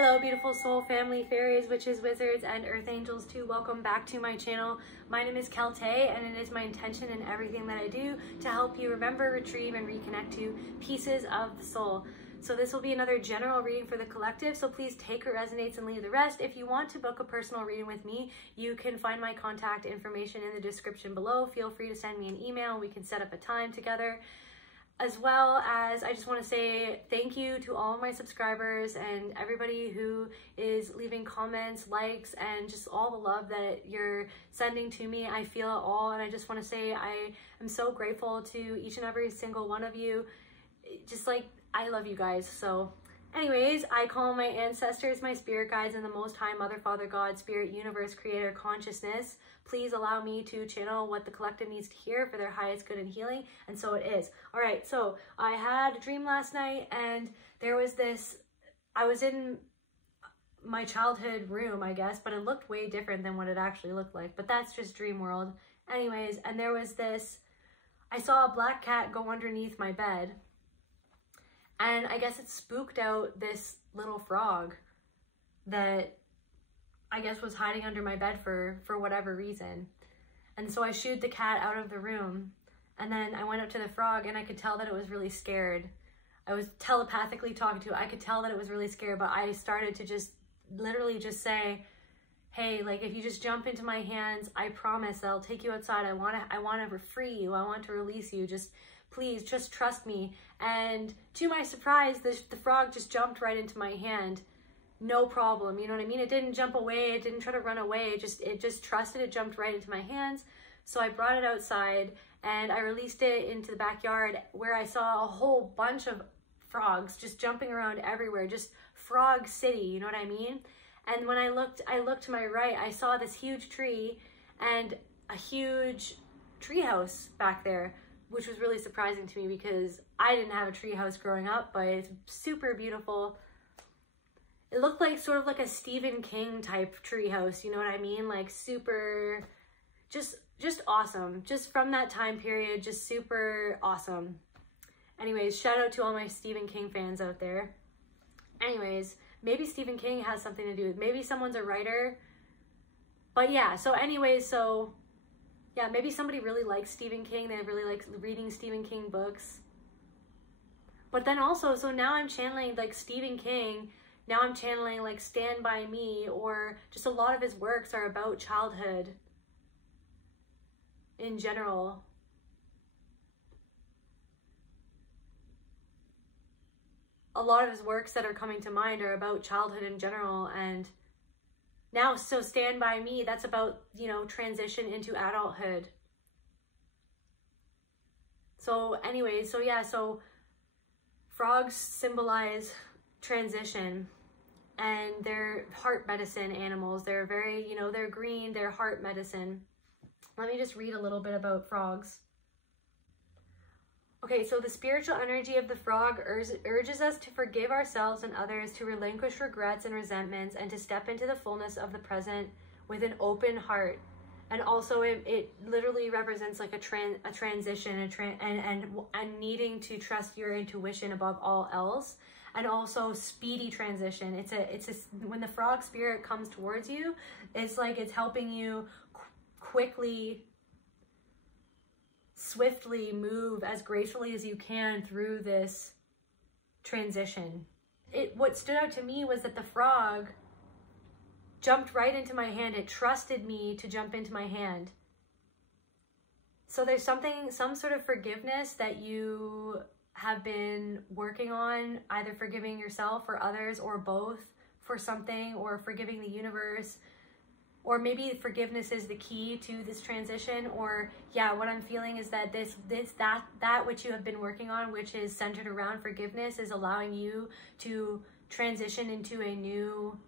Hello beautiful soul family, fairies, witches, wizards, and earth angels too. Welcome back to my channel. My name is Celtae, and it is my intention in everything that I do to help you remember, retrieve, and reconnect to pieces of the soul. So this will be another general reading for the collective, so please take what resonates and leave the rest. If you want to book a personal reading with me, you can find my contact information in the description below. Feel free to send me an email and we can set up a time together. As well as, I just want to say thank you to all of my subscribers and everybody who is leaving comments, likes, and just all the love that you're sending to me. I feel it all, and I just want to say I am so grateful to each and every single one of you. Just like, I love you guys. So anyways, I call my ancestors, my spirit guides, and the Most High Mother, Father, God, Spirit, Universe, Creator, Consciousness. Please allow me to channel what the collective needs to hear for their highest good and healing, and so it is. All right, so I had a dream last night, and there was this, I was in my childhood room, I guess, but it looked way different than what it actually looked like, but that's just dream world. Anyways, and there was this, I saw a black cat go underneath my bed, and I guess it spooked out this little frog that I guess was hiding under my bed for whatever reason. And so I shooed the cat out of the room, and then I went up to the frog, and I could tell that it was really scared. I was telepathically talking to it. I could tell that it was really scared, but I started to just literally just say, hey, like, if you just jump into my hands, I promise that I'll take you outside. I want to free you. I want to release you. Just please, just trust me. And to my surprise, the frog just jumped right into my hand. No problem, you know what I mean? It didn't jump away, it didn't try to run away, it just trusted, it jumped right into my hands. So I brought it outside and I released it into the backyard, where I saw a whole bunch of frogs just jumping around everywhere, just frog city, you know what I mean? And when I looked to my right, I saw this huge tree and a huge treehouse back there, which was really surprising to me because I didn't have a treehouse growing up, but it's super beautiful. It looked like sort of like a Stephen King type treehouse, you know what I mean? Like super, just awesome. Just from that time period, just super awesome. Anyways, shout out to all my Stephen King fans out there. Anyways, maybe Stephen King has something to do with, maybe someone's a writer. But yeah, so anyways, so yeah, maybe somebody really likes Stephen King. They really like reading Stephen King books. But then also, so now I'm channeling like Stephen King. Now I'm channeling like Stand By Me, or just a lot of his works are about childhood in general. A lot of his works that are coming to mind are about childhood in general. And now, so Stand By Me, that's about, you know, transition into adulthood. So anyways, so yeah, so frogs symbolize transition. And they're heart medicine animals. They're very, you know, they're green, they're heart medicine. Let me just read a little bit about frogs. Okay, so the spiritual energy of the frog urges us to forgive ourselves and others, to relinquish regrets and resentments, and to step into the fullness of the present with an open heart. And also it literally represents like a transition, and needing to trust your intuition above all else. And also speedy transition. It's a when the frog spirit comes towards you, it's like it's helping you quickly, swiftly move as gracefully as you can through this transition. What stood out to me was that the frog jumped right into my hand. It trusted me to jump into my hand. So there's some sort of forgiveness that you have been working on, either forgiving yourself or others, or both, for something, or forgiving the universe, or maybe forgiveness is the key to this transition. Or yeah, what I'm feeling is that that which you have been working on, which is centered around forgiveness, is allowing you to transition into a new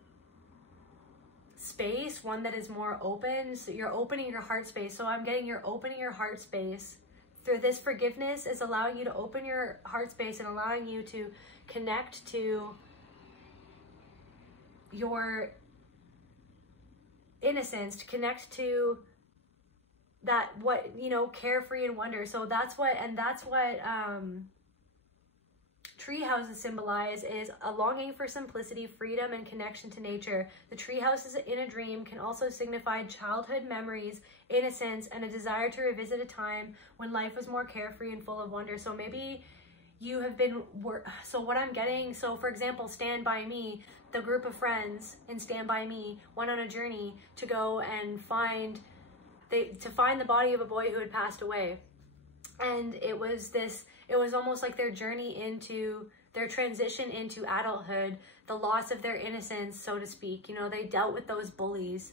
space, one that is more open. So you're opening your heart space. So I'm getting you're opening your heart space. Through this forgiveness is allowing you to open your heart space and allowing you to connect to your innocence, to connect to that, what, you know, carefree and wonder. So that's what treehouses symbolize is a longing for simplicity, freedom, and connection to nature. The treehouse is in a dream can also signify childhood memories, innocence, and a desire to revisit a time when life was more carefree and full of wonder. So maybe you have been, so what I'm getting, so for example, Stand By Me, the group of friends in Stand By Me went on a journey to go and find the body of a boy who had passed away. And it was almost like their journey into their transition into adulthood, the loss of their innocence, so to speak. You know, they dealt with those bullies,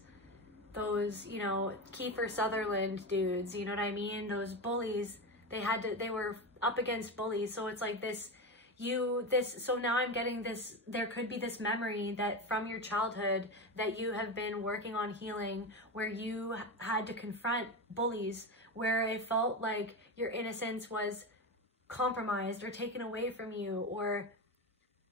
those, you know, Kiefer Sutherland dudes, you know what I mean? Those bullies, they were up against bullies. So it's like so now I'm getting this, there could be this memory that from your childhood that you have been working on healing, where you had to confront bullies, where it felt like your innocence was compromised or taken away from you or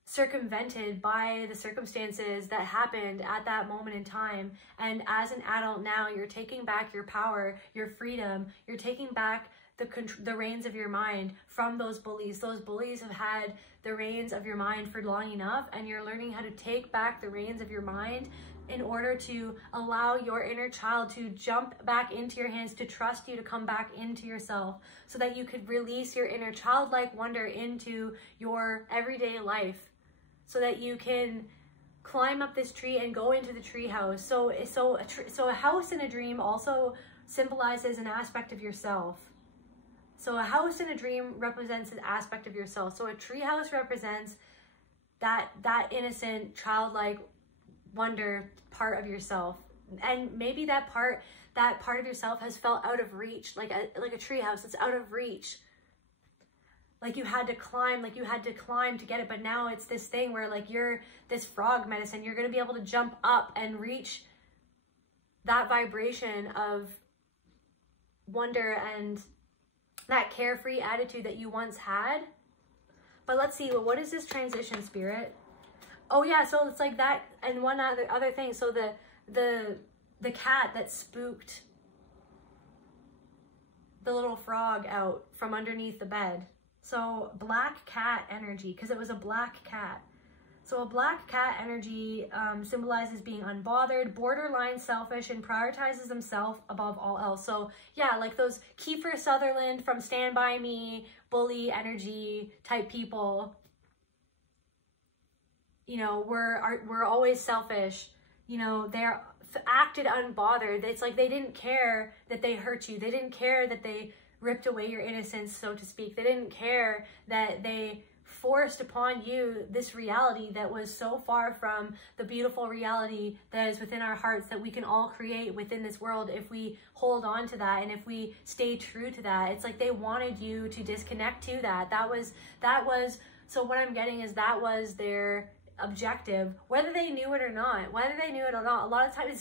circumvented by the circumstances that happened at that moment in time. And as an adult now, you're taking back your power, your freedom, you're taking back the reins of your mind from those bullies. Those bullies have had the reins of your mind for long enough, and you're learning how to take back the reins of your mind in order to allow your inner child to jump back into your hands, to trust you, to come back into yourself, so that you could release your inner childlike wonder into your everyday life, so that you can climb up this tree and go into the tree house. So a house in a dream also symbolizes an aspect of yourself. So a house in a dream represents an aspect of yourself. So a treehouse represents that innocent, childlike wonder part of yourself. And maybe that part of yourself has felt out of reach, like a treehouse. It's out of reach. Like you had to climb to get it. But now it's this thing where like you're this frog medicine. You're going to be able to jump up and reach that vibration of wonder and that carefree attitude that you once had. But let's see, well, what is this transition, Spirit? Oh yeah, so it's like that. And one other thing, so the cat that spooked the little frog out from underneath the bed. So black cat energy, because it was a black cat. So a black cat energy symbolizes being unbothered, borderline selfish, and prioritizes himself above all else. So yeah, like those Kiefer Sutherland from Stand By Me, bully energy type people, you know, we're always selfish. You know, they're acted unbothered. It's like they didn't care that they hurt you. They didn't care that they ripped away your innocence, so to speak. They didn't care that they forced upon you this reality that was so far from the beautiful reality that is within our hearts, that we can all create within this world if we hold on to that and if we stay true to that. It's like they wanted you to disconnect to that. That was so what I'm getting is that was their objective, whether they knew it or not. A lot of times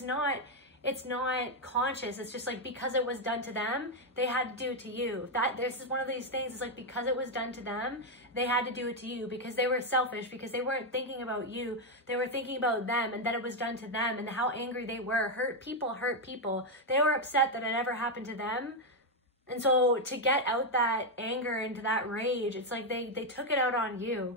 it's not conscious. It's just like because it was done to them, they had to do it to you. This is one of these things. It's like because it was done to them, they had to do it to you, because they were selfish, because they weren't thinking about you. They were thinking about them and that it was done to them and how angry they were. Hurt people. They were upset that it ever happened to them. And so to get out that anger and that rage, it's like they took it out on you.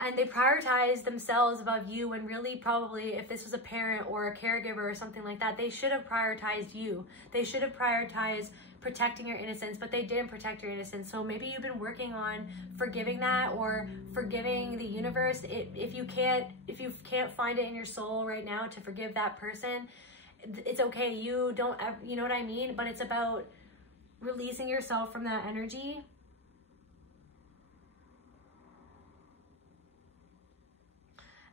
And they prioritized themselves above you, when really probably if this was a parent or a caregiver or something like that, they should have prioritized you. They should have prioritized protecting your innocence, but they didn't protect your innocence. So maybe you've been working on forgiving that, or forgiving the universe. If you can't find it in your soul right now to forgive that person, it's okay. You know what I mean? But it's about releasing yourself from that energy.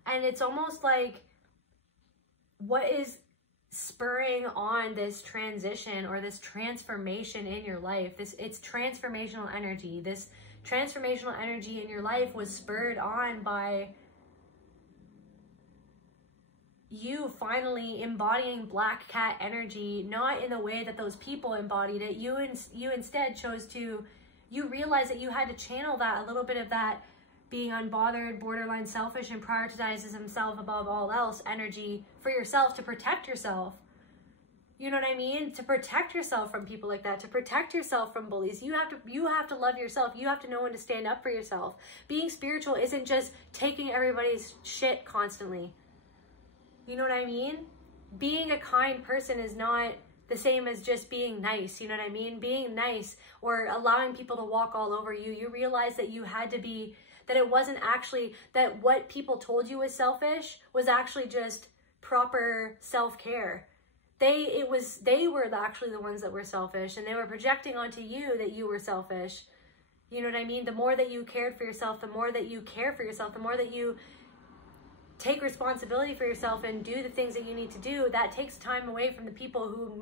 And it's almost like, what is spurring on this transition or this transformation in your life? It's transformational energy. This transformational energy in your life was spurred on by you finally embodying black cat energy, not in the way that those people embodied it. You instead chose to, you realized that you had to channel that, a little bit of that being unbothered, borderline selfish, and prioritizes himself above all else energy for yourself, to protect yourself. You know what I mean? To protect yourself from people like that, to protect yourself from bullies, you have to love yourself. You have to know when to stand up for yourself. Being spiritual isn't just taking everybody's shit constantly. You know what I mean? Being a kind person is not the same as just being nice. You know what I mean? Being nice or allowing people to walk all over you. You realize that you had to be, that it wasn't actually, that what people told you was selfish was actually just proper self-care. They were actually the ones that were selfish, and they were projecting onto you that you were selfish. You know what I mean? The more that you cared for yourself, the more that you care for yourself, the more that you take responsibility for yourself and do the things that you need to do, that takes time away from the people who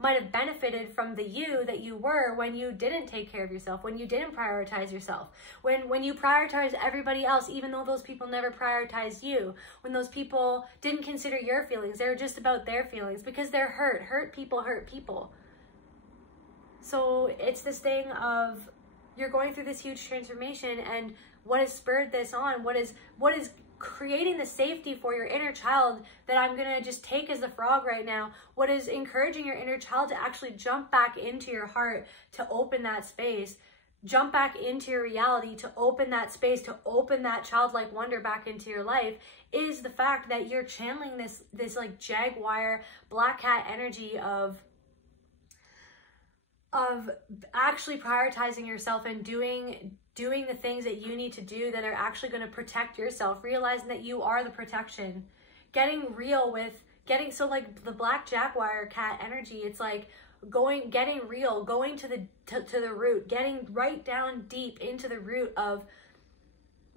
might have benefited from the you that you were when you didn't take care of yourself, when you didn't prioritize yourself, when you prioritized everybody else, even though those people never prioritized you, when those people didn't consider your feelings, they were just about their feelings because they're hurt. Hurt people. So it's this thing of, you're going through this huge transformation, and what has spurred this on? What is creating the safety for your inner child that I'm going to just take as the frog right now? What is encouraging your inner child to actually jump back into your heart, to open that space, jump back into your reality, to open that space, to open that childlike wonder back into your life, is the fact that you're channeling this like jaguar black cat energy of actually prioritizing yourself and doing the things that you need to do that are actually going to protect yourself, realizing that you are the protection, getting real with so like the black jaguar cat energy, it's like getting real, going to the root, getting right down deep into the root of,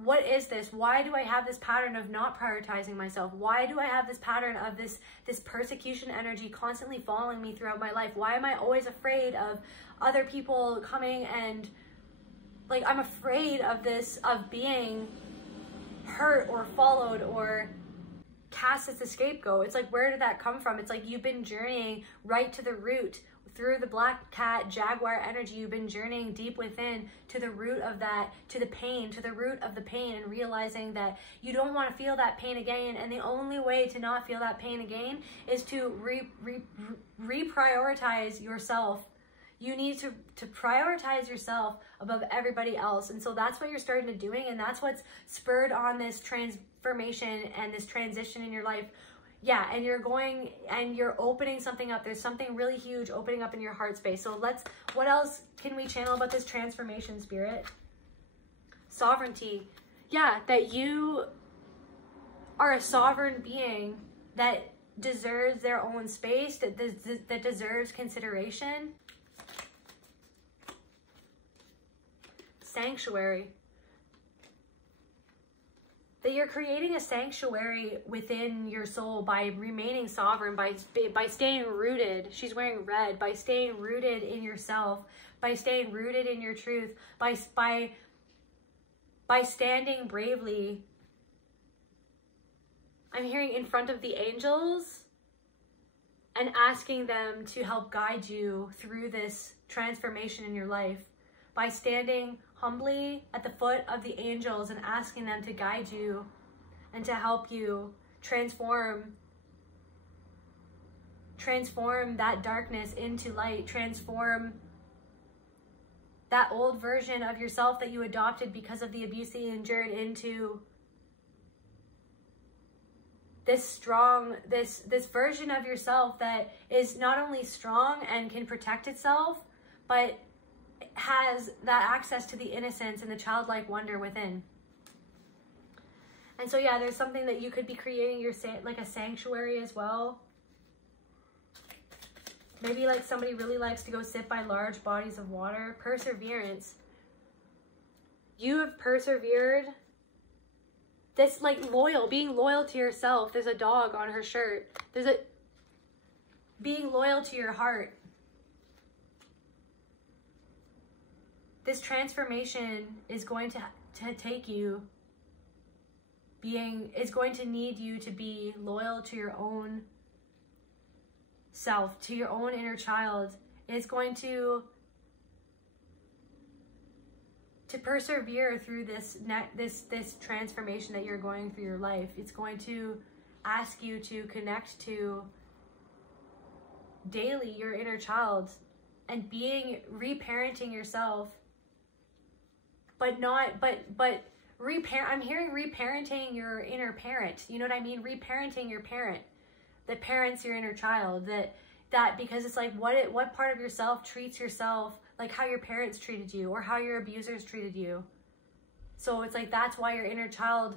what is this? Why do I have this pattern of not prioritizing myself? Why do I have this pattern of this persecution energy constantly following me throughout my life? Why am I always afraid of other people coming and, like, I'm afraid of this, of being hurt or followed or cast as the scapegoat? It's like, where did that come from? It's like you've been journeying right to the root through the black cat jaguar energy. You've been journeying deep within to the root of that, to the pain, to the root of the pain, and realizing that you don't want to feel that pain again. And the only way to not feel that pain again is to reprioritize yourself. You need to prioritize yourself above everybody else. And so that's what you're starting to doing, and that's what's spurred on this transformation and this transition in your life. Yeah, and you're opening something up. There's something really huge opening up in your heart space. So what else can we channel about this transformation, Spirit? Sovereignty. Yeah, that you are a sovereign being that deserves their own space, that deserves consideration. Sanctuary. That you're creating a sanctuary within your soul by remaining sovereign, by staying rooted. She's wearing red. By staying rooted in yourself, by staying rooted in your truth, by standing bravely. I'm hearing in front of the angels and asking them to help guide you through this transformation in your life. By standing humbly at the foot of the angels and asking them to guide you and to help you transform that darkness into light, transform that old version of yourself that you adopted because of the abuse that you endured into this strong, this version of yourself that is not only strong and can protect itself, but has that access to the innocence and the childlike wonder within. And so yeah, there's something that you could be creating like a sanctuary as well. Maybe like somebody really likes to go sit by large bodies of water. Perseverance. You have persevered. This like being loyal to yourself. There's a dog on her shirt. Being loyal to your heart. This transformation is going to take you is going to need you to be loyal to your own self, to your own inner child. It's going to persevere through this transformation that you're going through your life. It's going to ask you to connect to daily your inner child and reparenting yourself, I'm hearing reparenting your inner parent. You know what I mean? Reparenting your parent that parents your inner child, that because it's like what part of yourself treats yourself like how your parents treated you or how your abusers treated you. So it's like, that's why your inner child,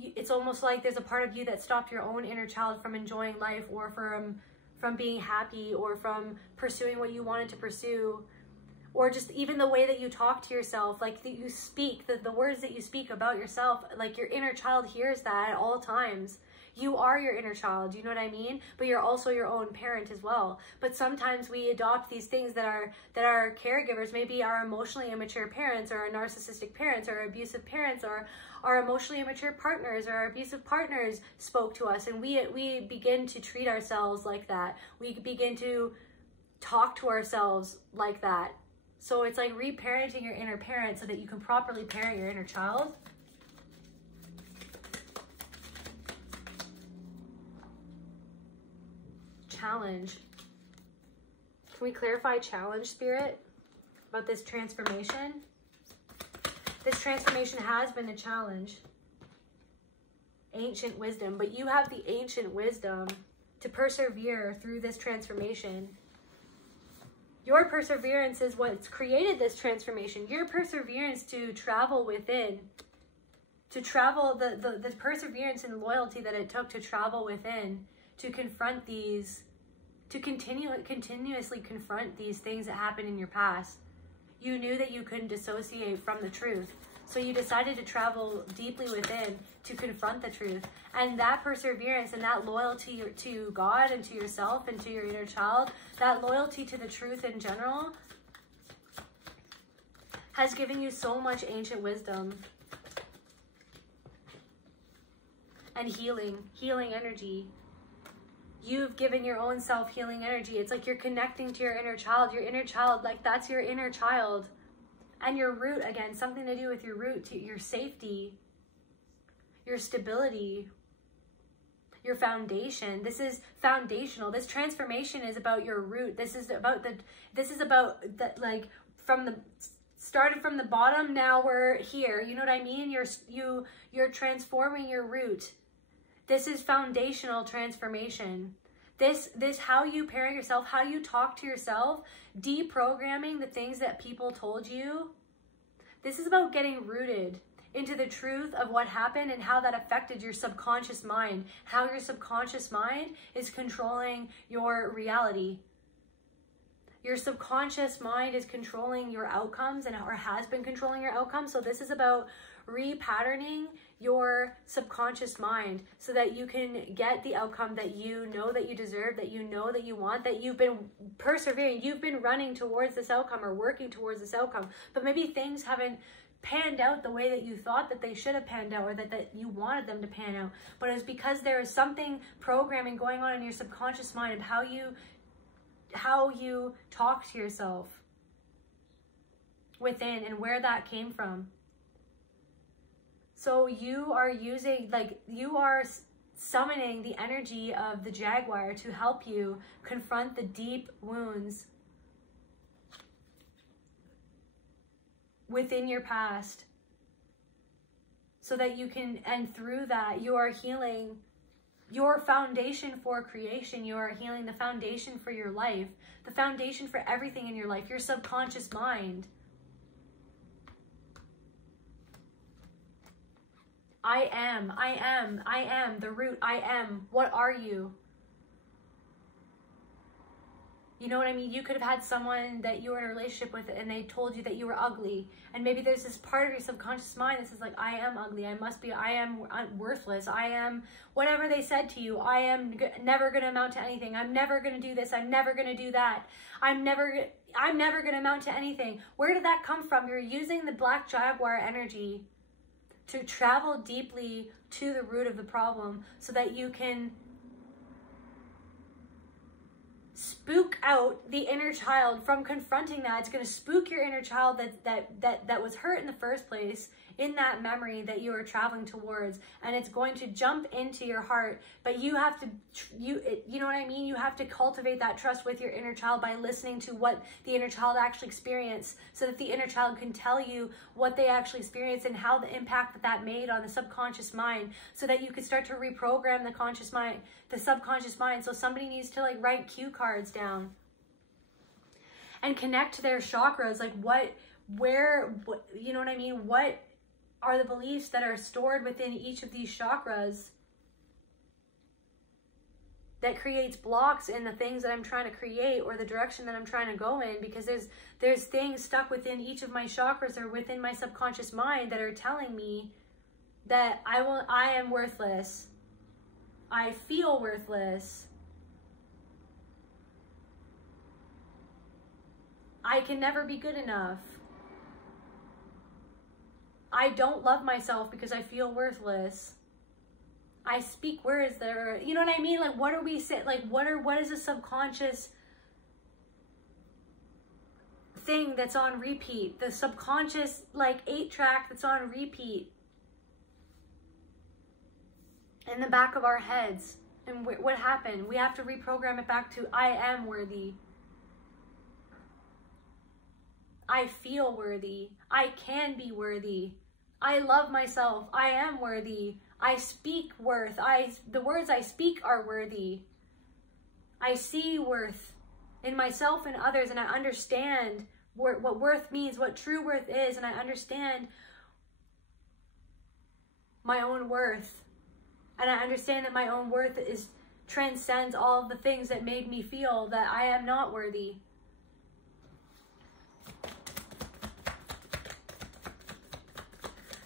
it's almost like there's a part of you that stopped your own inner child from enjoying life, or from being happy, or from pursuing what you wanted to pursue, or just even the way that you talk to yourself, like that you speak, the words that you speak about yourself, like your inner child hears that at all times. You are your inner child, you know what I mean? But you're also your own parent as well. But sometimes we adopt these things that our caregivers, maybe our emotionally immature parents, or our narcissistic parents, or abusive parents, or our emotionally immature partners, or our abusive partners spoke to us, and we begin to treat ourselves like that. We begin to talk to ourselves like that. So it's like reparenting your inner parent so that you can properly parent your inner child. Challenge. Can we clarify challenge, Spirit, about this transformation? This transformation has been a challenge. Ancient wisdom, but you have the ancient wisdom to persevere through this transformation. Your perseverance is what's created this transformation. Your perseverance to travel within, to travel, the perseverance and loyalty that it took to travel within, to confront these, to continuously confront these things that happened in your past. You knew that you couldn't dissociate from the truth. So you decided to travel deeply within to confront the truth. And that perseverance and that loyalty to God and to yourself and to your inner child, that loyalty to the truth in general, has given you so much ancient wisdom and healing energy. You've given your own self healing energy. It's like you're connecting to your inner child. Your inner child, like that's your inner child. And your root, again, something to do with your root, to your safety, your stability, your foundation. This is foundational. This transformation is about your root. This is about like started from the bottom, now we're here. You know what I mean? You're transforming your root. This is foundational transformation. This how you parent yourself, how you talk to yourself, deprogramming the things that people told you. This is about getting rooted into the truth of what happened and how that affected your subconscious mind, how your subconscious mind is controlling your reality. Your subconscious mind is controlling your outcomes or has been controlling your outcomes. So this is about repatterning your subconscious mind so that you can get the outcome that you know that you deserve, that you know that you want, that you've been persevering, you've been running towards this outcome or working towards this outcome, but maybe things haven't panned out the way that you thought that they should have panned out, or that you wanted them to pan out. But it's because there is something programming going on in your subconscious mind of how you talk to yourself within and where that came from. So you are summoning the energy of the jaguar to help you confront the deep wounds within your past, so that you can, and through that, you are healing your foundation for creation. You are healing the foundation for your life, the foundation for everything in your life, your subconscious mind. I am the root. I am. What are you? You know what I mean? You could have had someone that you were in a relationship with and they told you that you were ugly. And maybe there's this part of your subconscious mind that says like, I am ugly. I am worthless. I am whatever they said to you. I am never going to amount to anything. I'm never going to do this. I'm never going to do that. I'm never going to amount to anything. Where did that come from? You're using the black jaguar energy to travel deeply to the root of the problem so that you can spook out the inner child from confronting that. It's going to spook your inner child that was hurt in the first place in that memory that you are traveling towards, and it's going to jump into your heart. But you have to, you know what I mean? You have to cultivate that trust with your inner child by listening to what the inner child actually experienced, so that the inner child can tell you what they actually experienced and how the impact that made on the subconscious mind, so that you can start to reprogram the conscious mind, the subconscious mind. So somebody needs to like write cue cards down and connect to their chakras, like where, you know what I mean? What are the beliefs that are stored within each of these chakras that creates blocks in the things that I'm trying to create, or the direction that I'm trying to go in? Because there's things stuck within each of my chakras or within my subconscious mind that are telling me that I am worthless. I feel worthless. I can never be good enough. I don't love myself because I feel worthless. I speak words that are, you know what I mean? Like, what are we saying? Like, what is a subconscious thing that's on repeat? The subconscious, like, 8-track that's on repeat in the back of our heads. And what happened? We have to reprogram it back to, I am worthy. I feel worthy. I can be worthy. I love myself. I am worthy. I speak worth. The words I speak are worthy. I see worth in myself and others, and I understand what worth means, what true worth is, and I understand my own worth. And I understand that my own worth transcends all of the things that made me feel that I am not worthy.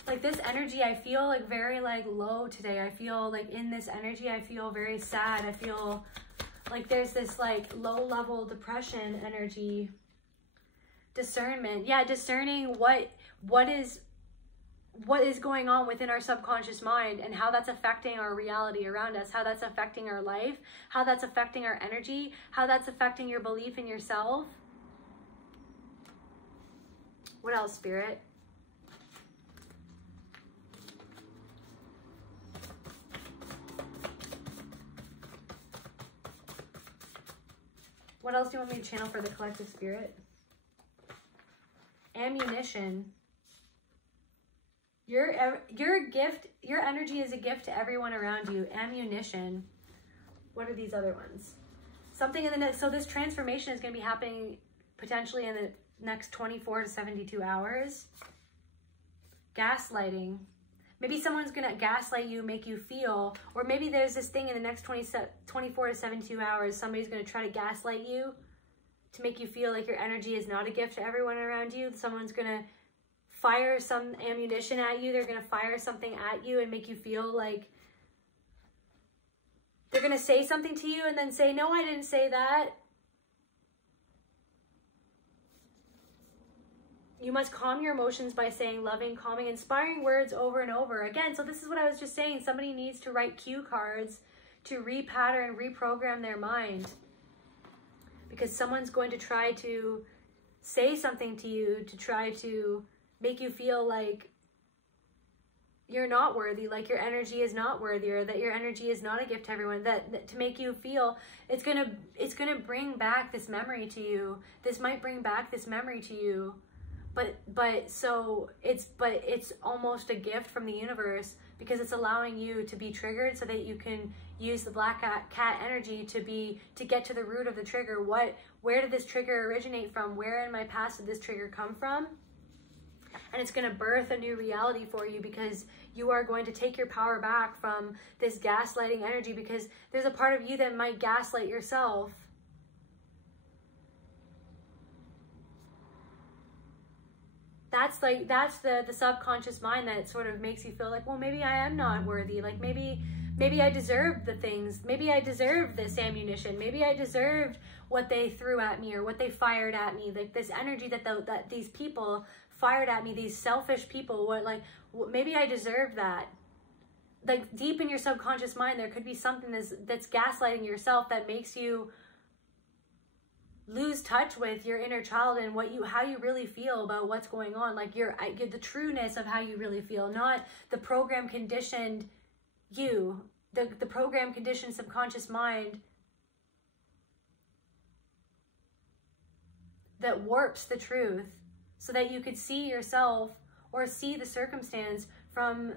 Like, this energy, I feel like very like low today. I feel like in this energy, I feel very sad. I feel like there's this like low level depression energy. Discernment. Yeah, discerning what is going on within our subconscious mind, and how that's affecting our reality around us, how that's affecting our life, how that's affecting our energy, how that's affecting your belief in yourself. What else, Spirit? What else do you want me to channel for the collective spirit? Ammunition. Your gift, your energy is a gift to everyone around you. Ammunition. What are these other ones? Something in the next, so this transformation is going to be happening potentially in the next 24 to 72 hours. Gaslighting. Maybe someone's going to gaslight you, make you feel, or maybe there's this thing in the next 24 to 72 hours, somebody's going to try to gaslight you to make you feel like your energy is not a gift to everyone around you. Someone's going to fire some ammunition at you. They're going to fire something at you and make you feel like they're going to say something to you and then say, no, I didn't say that. You must calm your emotions by saying loving, calming, inspiring words over and over again. So this is what I was just saying. Somebody needs to write cue cards to repattern, reprogram their mind. Because someone's going to try to say something to you to try to make you feel like you're not worthy, like your energy is not worthy, or that your energy is not a gift to everyone, that to make you feel it's gonna bring back this memory to you. This might bring back this memory to you. But it's almost a gift from the universe, because it's allowing you to be triggered so that you can use the black cat energy to get to the root of the trigger. Where did this trigger originate from? Where in my past did this trigger come from? And it's going to birth a new reality for you, because you are going to take your power back from this gaslighting energy, because there's a part of you that might gaslight yourself. That's the subconscious mind that sort of makes you feel like, well, maybe I am not worthy. Like maybe I deserved the things. Maybe I deserved this ammunition. Maybe I deserved what they threw at me or what they fired at me. Like this energy that these people fired at me, these selfish people, maybe I deserved that. Like deep in your subconscious mind, there could be something that's gaslighting yourself that makes you lose touch with your inner child and how you really feel about what's going on, like the trueness of how you really feel, not the program conditioned you, the program conditioned subconscious mind that warps the truth so that you could see yourself or see the circumstance from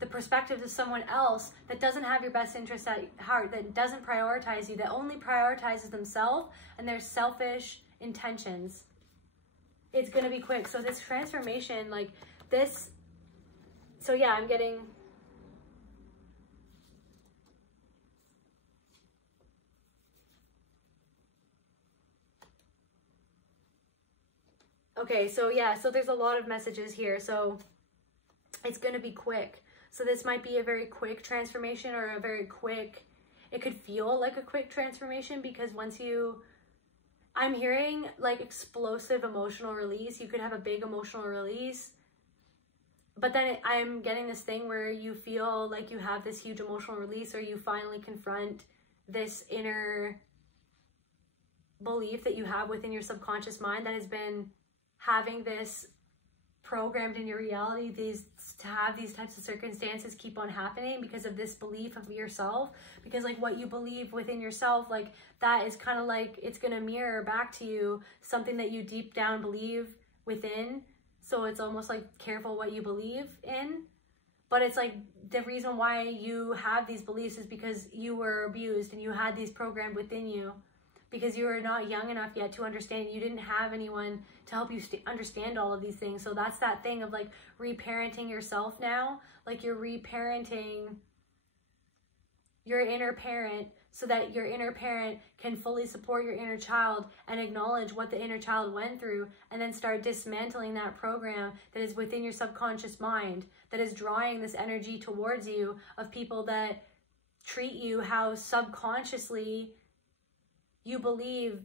the perspective of someone else that doesn't have your best interest at heart, that doesn't prioritize you, that only prioritizes themselves and their selfish intentions. It's going to be quick. So this transformation, like this, so yeah, I'm getting... Okay, so yeah, so there's a lot of messages here. So it's going to be quick. So this might be a very quick transformation, or a very quick, it could feel like a quick transformation, because once you, I'm hearing like explosive emotional release. You could have a big emotional release, but then I'm getting this thing where you feel like you have this huge emotional release, or you finally confront this inner belief that you have within your subconscious mind that has been having this programmed in your reality, to have these types of circumstances keep on happening because of this belief of yourself. Because like what you believe within yourself, like that is kind of like, it's going to mirror back to you something that you deep down believe within. So it's almost like careful what you believe in. But it's like the reason why you have these beliefs is because you were abused and you had these programmed within you, because you are not young enough yet to understand. You didn't have anyone to help you understand all of these things. So that's that thing of like reparenting yourself now. Like you're reparenting your inner parent so that your inner parent can fully support your inner child and acknowledge what the inner child went through, and then start dismantling that program that is within your subconscious mind, that is drawing this energy towards you of people that treat you how subconsciously you believe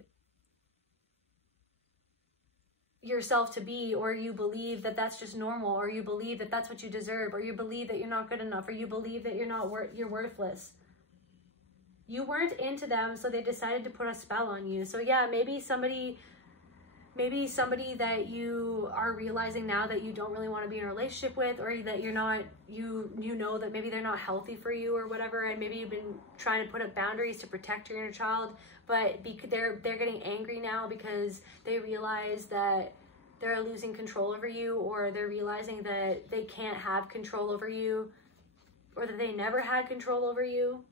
yourself to be, or you believe that that's just normal, or you believe that that's what you deserve, or you believe that you're not good enough, or you believe that you're worthless. You weren't into them, so they decided to put a spell on you. So yeah, maybe somebody that you are realizing now that you don't really want to be in a relationship with, or that you're not, you know that maybe they're not healthy for you or whatever, and maybe you've been trying to put up boundaries to protect your inner child, but they're getting angry now because they realize that they're losing control over you, or they're realizing that they can't have control over you, or that they never had control over you.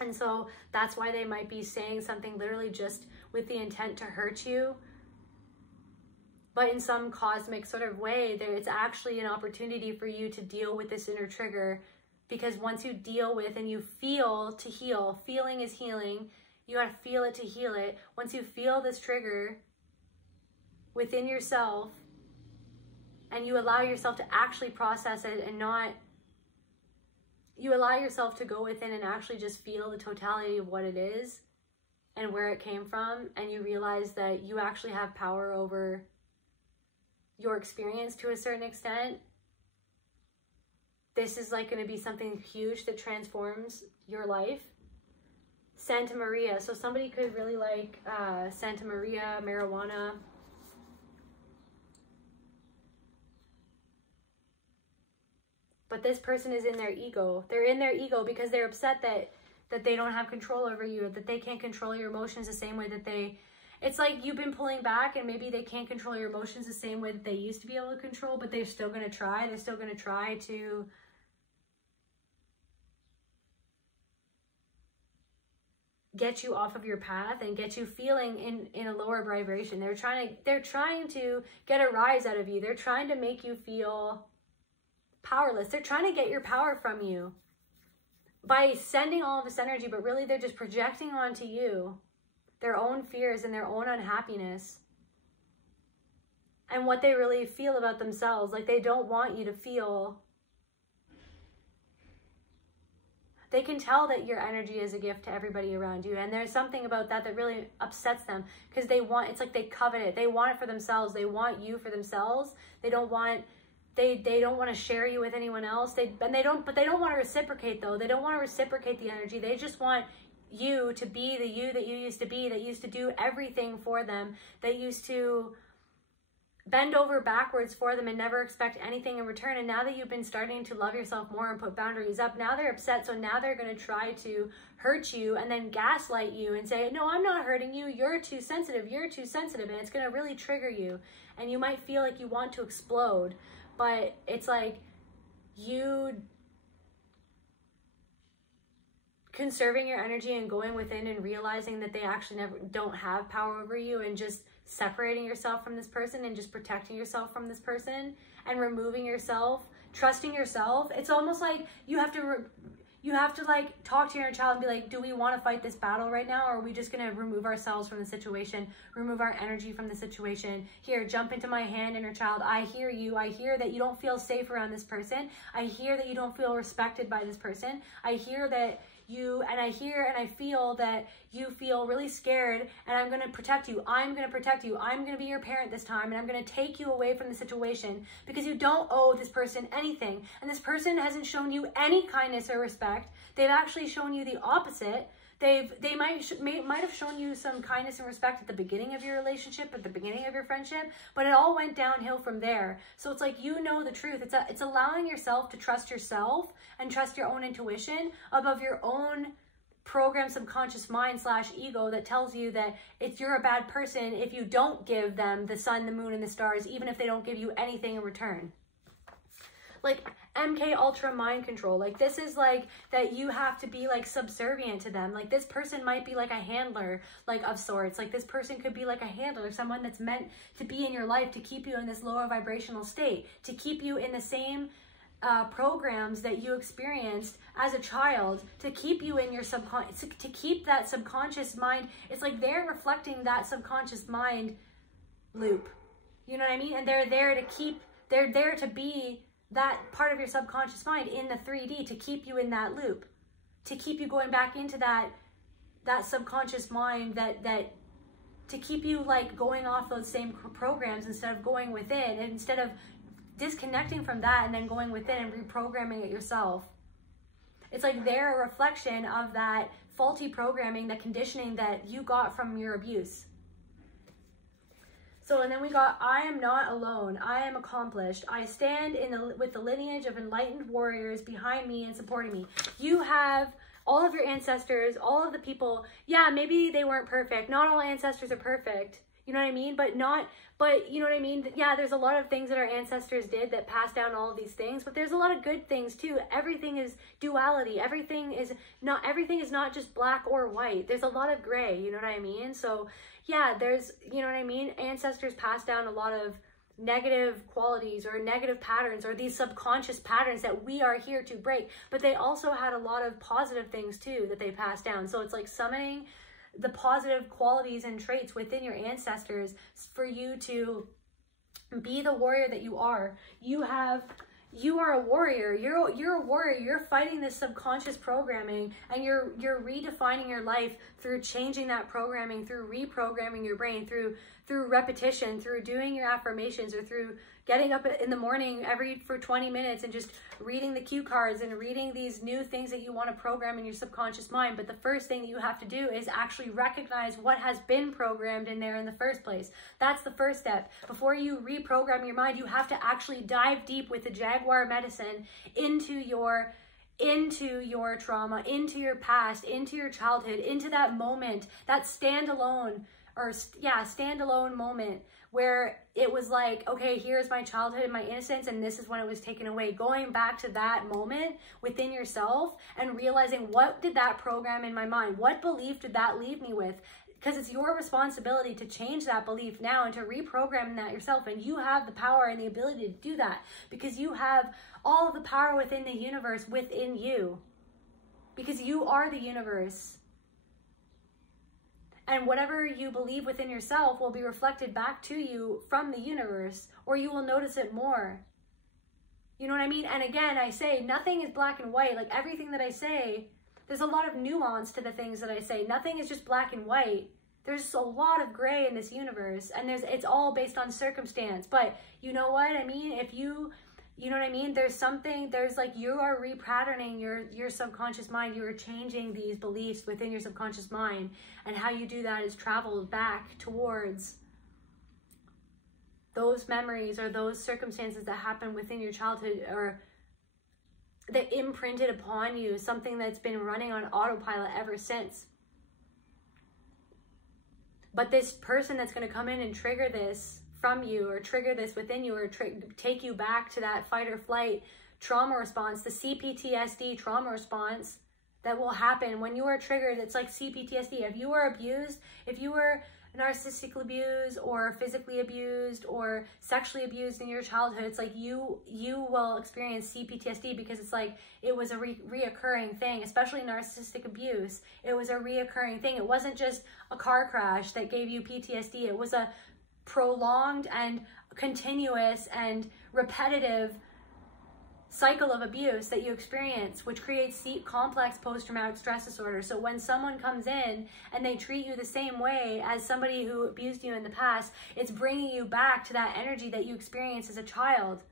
And so that's why they might be saying something literally just with the intent to hurt you. But in some cosmic sort of way, it's actually an opportunity for you to deal with this inner trigger. Because once you deal with and you feel to heal, feeling is healing. You got to feel it to heal it. Once you feel this trigger within yourself, and you allow yourself to actually process it, and not, you allow yourself to go within and actually just feel the totality of what it is and where it came from, and you realize that you actually have power over your experience to a certain extent. This is like going to be something huge that transforms your life. Santa Maria. So somebody could really like Santa Maria, marijuana. But this person is in their ego. They're in their ego because they're upset that they don't have control over you, that they can't control your emotions the same way that it's like you've been pulling back, and maybe they can't control your emotions the same way that they used to be able to control, but they're still going to try. They're still going to try to get you off of your path and get you feeling in a lower vibration. They're trying to get a rise out of you. They're trying to make you feel powerless. They're trying to get your power from you by sending all of this energy, but really they're just projecting onto you their own fears and their own unhappiness and what they really feel about themselves. Like they don't want you to feel. They can tell that your energy is a gift to everybody around you, and there's something about that that really upsets them, because it's like they covet it. They want it for themselves. They want you for themselves. They don't want to share you with anyone else. But they don't want to reciprocate though. They don't want to reciprocate the energy. They just want you to be the you that you used to be, that used to do everything for them, that used to bend over backwards for them and never expect anything in return. And now that you've been starting to love yourself more and put boundaries up, now they're upset. So now they're going to try to hurt you and then gaslight you and say, no, I'm not hurting you. You're too sensitive. You're too sensitive. And it's going to really trigger you. And you might feel like you want to explode, but it's like you conserving your energy and going within and realizing that they actually don't have power over you, and just separating yourself from this person and just protecting yourself from this person and removing yourself, trusting yourself. It's almost like you have to like talk to your child and be like, do we want to fight this battle right now, or are we just going to remove ourselves from the situation, remove our energy from the situation? Here, jump into my hand, inner child. I hear you. I hear that you don't feel safe around this person. I hear that you don't feel respected by this person. I hear that I hear and I feel that you feel really scared, and I'm going to protect you. I'm going to protect you. I'm going to be your parent this time, and I'm going to take you away from the situation because you don't owe this person anything. And this person hasn't shown you any kindness or respect. They've actually shown you the opposite. They might have shown you some kindness and respect at the beginning of your relationship, at the beginning of your friendship, but it all went downhill from there. So it's like, you know the truth. It's allowing yourself to trust yourself and trust your own intuition above your own programmed subconscious mind / ego that tells you that you're a bad person if you don't give them the sun, the moon, and the stars, even if they don't give you anything in return. Like MK Ultra mind control. Like, this is like that you have to be like subservient to them. Like, this person might be like a handler, like of sorts. Like, this person could be like a handler, someone that's meant to be in your life to keep you in this lower vibrational state, to keep you in the same programs that you experienced as a child, to keep you in your subconscious, to keep that subconscious mind. It's like they're reflecting that subconscious mind loop. You know what I mean? And they're there to be that part of your subconscious mind in the 3D, to keep you in that loop, to keep you going back into that subconscious mind, that to keep you like going off those same programs instead of going within, and instead of disconnecting from that and then going within and reprogramming it yourself. It's like they're a reflection of that faulty programming, that conditioning that you got from your abuse. So, and then we got, I am not alone. I am accomplished. I stand with the lineage of enlightened warriors behind me and supporting me. You have all of your ancestors, all of the people. Yeah, maybe they weren't perfect. Not all ancestors are perfect. You know what I mean? But you know what I mean? Yeah, there's a lot of things that our ancestors did that passed down all of these things, but there's a lot of good things too. Everything is duality. Everything is not just black or white. There's a lot of gray, you know what I mean? So yeah, there's, you know what I mean? Ancestors passed down a lot of negative qualities or negative patterns, or these subconscious patterns that we are here to break, but they also had a lot of positive things too that they passed down. So it's like summoning the positive qualities and traits within your ancestors for you to be the warrior that you are. You are a warrior. You're a warrior. You're fighting this subconscious programming, and you're redefining your life through changing that programming, through reprogramming your brain, through repetition, through doing your affirmations, or through getting up in the morning for 20 minutes and just reading the cue cards and reading these new things that you want to program in your subconscious mind. But the first thing that you have to do is actually recognize what has been programmed in there in the first place. That's the first step. Before you reprogram your mind, you have to actually dive deep with the Jaguar medicine into your trauma, into your past, into your childhood, into that moment, that standalone moment where it was like, okay, here's my childhood and my innocence, and this is when it was taken away. Going back to that moment within yourself and realizing, what did that program in my mind? What belief did that leave me with? Because it's your responsibility to change that belief now and to reprogram that yourself. And you have the power and the ability to do that, because you have all of the power within the universe within you, because you are the universe. And whatever you believe within yourself will be reflected back to you from the universe, or you will notice it more. You know what I mean? And again, I say nothing is black and white. Like, everything that I say, there's a lot of nuance to the things that I say. Nothing is just black and white. There's a lot of gray in this universe, and it's all based on circumstance. But you know what I mean? If you You know what I mean? There's like, you are repatterning your subconscious mind. You are changing these beliefs within your subconscious mind. And how you do that is travel back towards those memories or those circumstances that happened within your childhood, or that imprinted upon you, something that's been running on autopilot ever since. But this person that's going to come in and trigger this from you, or trigger this within you, or take you back to that fight or flight trauma response, the CPTSD trauma response that will happen when you are triggered. It's like CPTSD. If you were abused, if you were narcissistically abused or physically abused or sexually abused in your childhood, it's like you will experience CPTSD, because it's like it was a reoccurring thing, especially narcissistic abuse. It was a reoccurring thing. It wasn't just a car crash that gave you PTSD. It was a prolonged and continuous and repetitive cycle of abuse that you experience, which creates complex post-traumatic stress disorder. So when someone comes in and they treat you the same way as somebody who abused you in the past, it's bringing you back to that energy that you experienced as a child.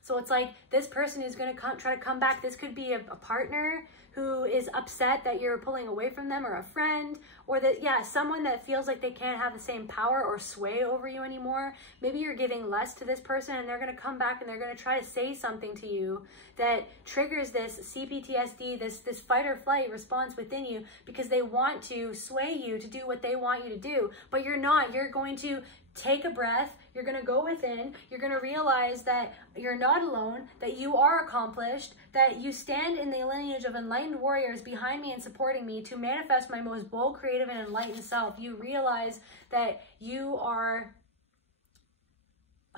So it's like this person who's going to try to come back. This could be a partner who is upset that you're pulling away from them, or a friend, or that, yeah, someone that feels like they can't have the same power or sway over you anymore. Maybe you're giving less to this person, and they're going to come back and they're going to try to say something to you that triggers this CPTSD, this fight or flight response within you, because they want to sway you to do what they want you to do. But you're not. You're going to take a breath. You're going to go within. You're going to realize that you're not alone, that you are accomplished, that you stand in the lineage of enlightened warriors behind me and supporting me to manifest my most bold, creative, and enlightened self. You realize that you are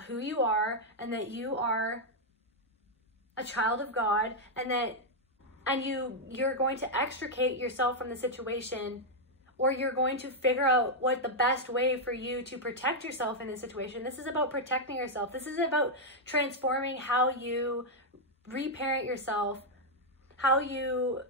who you are, and that you are a child of God, and you're going to extricate yourself from the situation, or you're going to figure out what the best way for you to protect yourself in this situation. This is about protecting yourself. This is about transforming how you reparent yourself, how you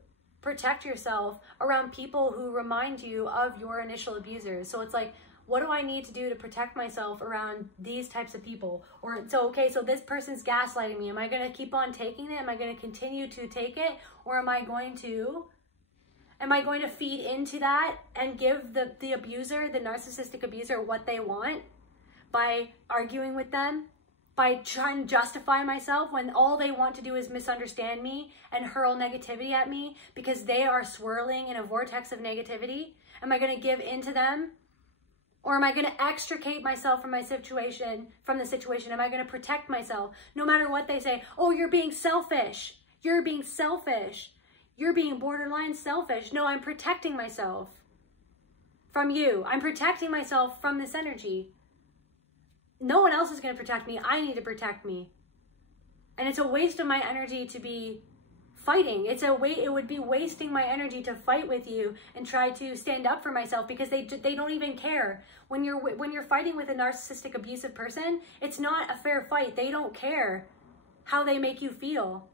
protect yourself around people who remind you of your initial abusers. So it's like, what do I need to do to protect myself around these types of people? Or so, okay, so this person's gaslighting me. Am I going to keep on taking it? Am I going to continue to take it? Or am I going to feed into that and give the abuser, the narcissistic abuser, what they want by arguing with them, by trying to justify myself when all they want to do is misunderstand me and hurl negativity at me because they are swirling in a vortex of negativity? Am I going to give in to them? Or am I going to extricate myself from the situation? Am I going to protect myself? No matter what they say, oh, you're being selfish. You're being selfish. You're being borderline selfish. No, I'm protecting myself from you. I'm protecting myself from this energy. No one else is going to protect me. I need to protect me. And it's a waste of my energy to be fighting. It would be wasting my energy to fight with you and try to stand up for myself, because they don't even care. When you're fighting with a narcissistic abusive person, it's not a fair fight. They don't care how they make you feel.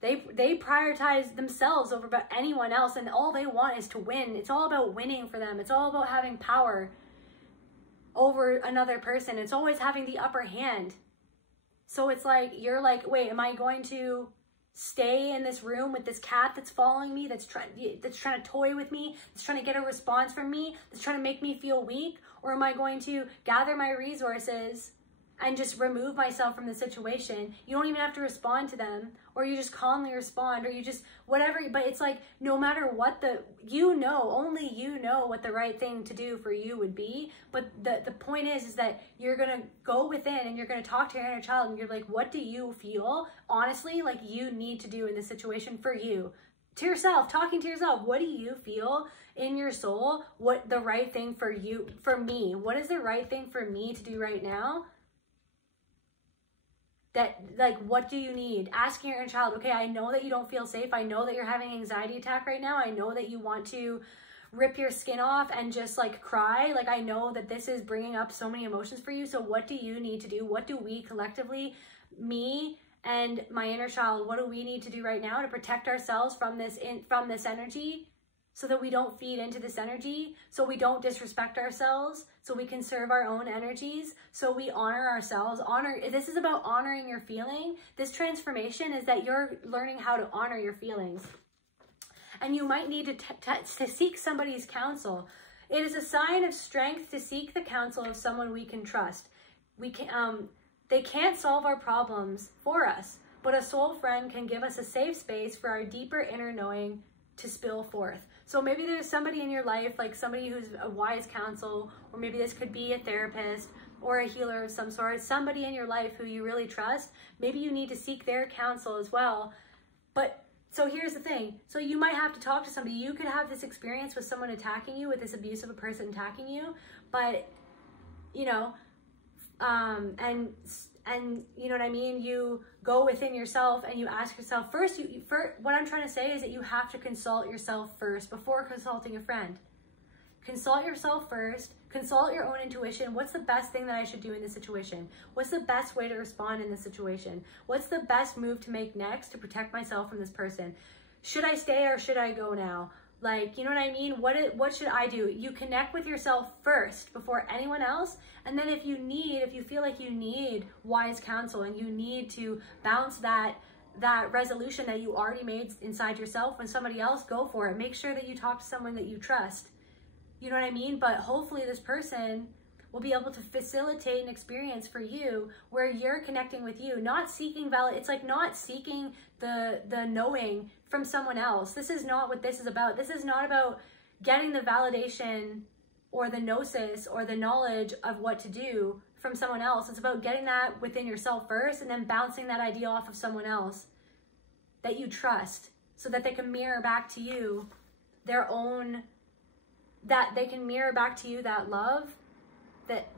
They prioritize themselves over about anyone else, and all they want is to win. It's all about winning for them. It's all about having power over another person. It's always having the upper hand. So it's like, you're like, wait, am I going to stay in this room with this cat that's following me, that's trying to toy with me, that's trying to get a response from me, that's trying to make me feel weak? Or am I going to gather my resources and just remove myself from the situation? You don't even have to respond to them, or you just calmly respond, or you just whatever. But it's like, no matter what only you know what the right thing to do for you would be. But the point is that you're going to go within and you're going to talk to your inner child, and you're like, what do you feel honestly like you need to do in this situation for you? To yourself, talking to yourself, what do you feel in your soul? What the right thing for you, for me? What is the right thing for me to do right now? That, like, what do you need? Asking your inner child, okay, I know that you don't feel safe. I know that you're having an anxiety attack right now. I know that you want to rip your skin off and just like cry. Like, I know that this is bringing up so many emotions for you. So what do you need to do? What do we collectively, me and my inner child, what do we need to do right now to protect ourselves from this energy? so that we don't feed into this energy, so we don't disrespect ourselves, so we can serve our own energies, so we honor ourselves. This is about honoring your feeling. This transformation is that you're learning how to honor your feelings. And you might need to seek somebody's counsel. It is a sign of strength to seek the counsel of someone we can trust. They can't solve our problems for us, but a soul friend can give us a safe space for our deeper inner knowing to spill forth. So maybe there's somebody in your life, like somebody who's a wise counsel, or maybe this could be a therapist or a healer of some sort, somebody in your life who you really trust. Maybe you need to seek their counsel as well. But so here's the thing. So you might have to talk to somebody. You could have this experience with someone attacking you, with this abusive person attacking you, but, you know, and you know what I mean? You go within yourself and you ask yourself first, what I'm trying to say is that you have to consult yourself first before consulting a friend. Consult yourself first, consult your own intuition. What's the best thing that I should do in this situation? What's the best way to respond in this situation? What's the best move to make next to protect myself from this person? Should I stay or should I go now? Like, you know what I mean? What should I do? You connect with yourself first before anyone else. And then if you feel like you need wise counsel and you need to bounce that resolution that you already made inside yourself when somebody else, go for it. Make sure that you talk to someone that you trust. You know what I mean? But hopefully this person will be able to facilitate an experience for you where you're connecting with you, not seeking it's like not seeking the knowing from someone else. This is not what this is about. This is not about getting the validation or the gnosis or the knowledge of what to do from someone else. It's about getting that within yourself first and then bouncing that idea off of someone else that you trust so that they can mirror back to you their own, that they can mirror back to you that love,